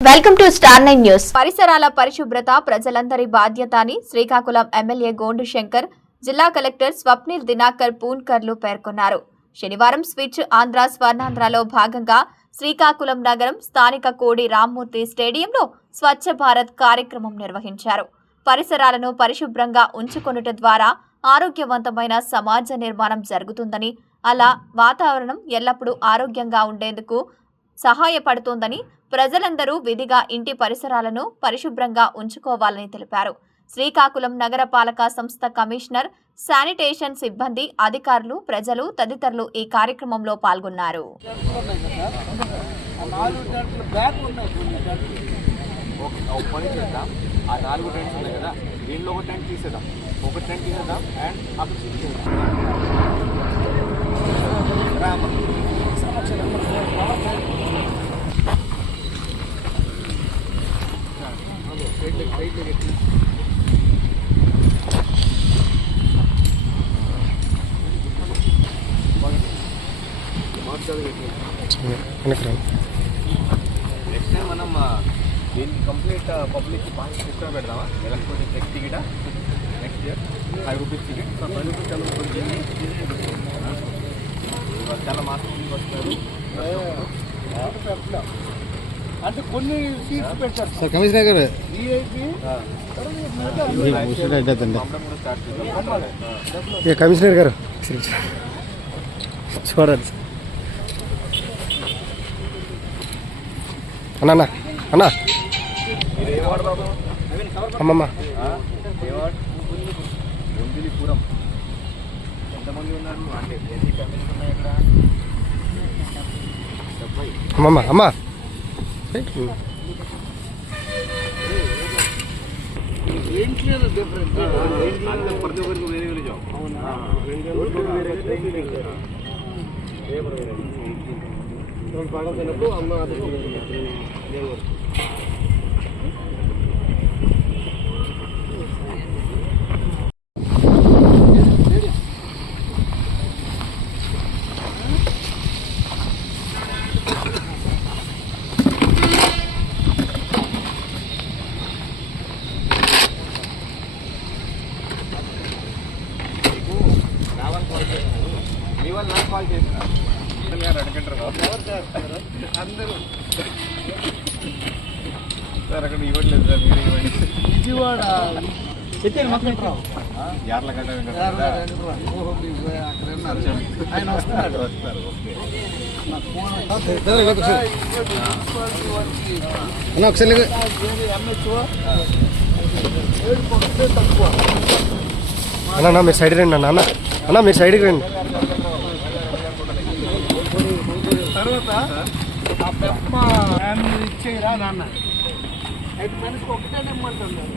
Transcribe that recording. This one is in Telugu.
Welcome to star 9 news. పరిసరాల పరిశుభ్రత ప్రజలందరి బాధ్యత అని శ్రీకాకుళం ఎమ్మెల్యే గోండు శంకర్, జిల్లా కలెక్టర్ స్వప్నిల్ దినాకర్ పూన్కర్లు పేర్కొన్నారు. శనివారం స్విచ్ ఆంధ్ర స్వర్ణాంధ్రలో భాగంగా శ్రీకాకుళం నగరం స్థానిక కోడి రామ్మూర్తి స్టేడియంలో స్వచ్ఛ భారత్ కార్యక్రమం నిర్వహించారు. పరిసరాలను పరిశుభ్రంగా ఉంచుకొనుట ద్వారా ఆరోగ్యవంతమైన సమాజ నిర్మాణం జరుగుతుందని, అలా వాతావరణం ఎల్లప్పుడూ ఆరోగ్యంగా ఉండేందుకు సహాయపడుతోందని, ప్రజలందరూ విధిగా ఇంటి పరిసరాలను పరిశుభ్రంగా ఉంచుకోవాలని తెలిపారు. శ్రీకాకుళం నగరపాలక సంస్థ కమిషనర్, శానిటేషన్ సిబ్బంది, అధికారులు, ప్రజలు తదితరులు ఈ కార్యక్రమంలో పాల్గొన్నారు. నెక్స్ట్ టైం మనం దీనికి కంప్లీట్ పబ్లిక్ పాయింట్ సిస్టమ్ పెడదామా? Electronic next ticket next year ₹5 ticket. చాలా మార్కెటింగ్ వస్తారు అంటే కొన్ని సీట్స్ పెట్టారు సార్. కమిషనర్ గారు కమిషనర్ గారు చూడండి అన్న అన్న అమ్మమ్మ ఒందిలిపురం ఎంతమంది ఉన్నారు అంటే ఎన్ని ఫ్యామిలీస్ ఉన్నాయి ఇక్కడ? అమ్మమ్మ అమ్మ డిఫరెంట్ ప్రతి ఒక్కరికి వేరే వేరే జాబ్. అమ్మ మీ వాళ్ళు నాకు కాల్ చేస్తున్నారు అడగంటారు అందరూ సార్ అక్కడ ఇవ్వట్లేదు సార్, మీరు ఇవ్వండి. విజయవాడ యార్లగడ్డ ఆయన వస్తున్నారు. ఒకసారి అన్న మీరు సైడ్ రండి అన్న. అన్న మీరు సైడ్కి రండి. తర్వాత ఆ పెప్ప ఇచ్చేయరా నాన్న, 5 మనిషికి ఒకటే ఇమ్మంటున్నారు.